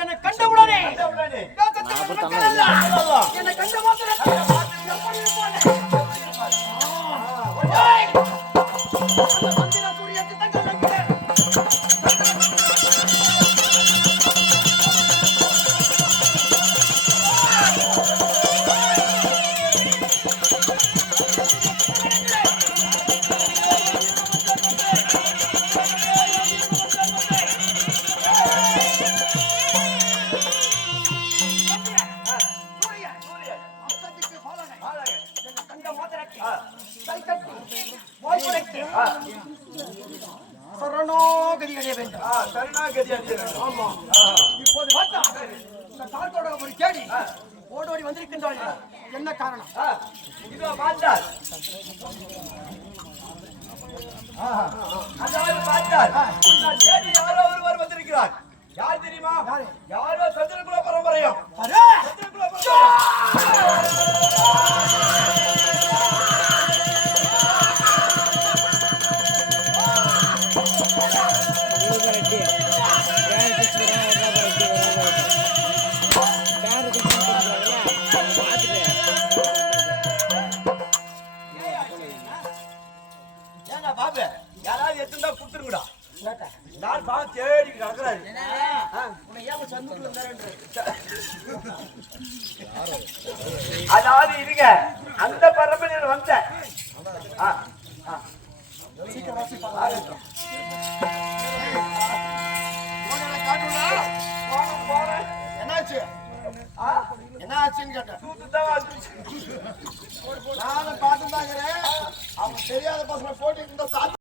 என்னை கண்டவுடனே என்னை கண்ட மாத்திரம் சரணாகதி அடைய வேண்டும். சரணாகதி அடைய வேண்டும். ஆமா. இப்போது பார்த்தா இந்த கார்கோட ஒரு கேடி ஓடோடி வந்திருக்கின்றார்கள். என்ன காரணம்? இதோ பார்த்தால் அதாவது பார்த்தால் கேடி யாரோ ஒருவர் வந்திருக்கிறார். யார் தெரியுமா? யாரோ சந்திரகுல பரம்பரையும். சந்திரகுல யாராவது எத்தனை குடுத்துருங்கடா. நான் பா தேடி நடக்கிறாரு. அதாவது இருங்க அந்த பரம்பரையில் வந்த என்னாச்சு என்ன ஆச்சுன்னு கேட்டேன். நானும் பாத்துதாங்கிறேன். அவங்க தெரியாத பசங்க போட்டு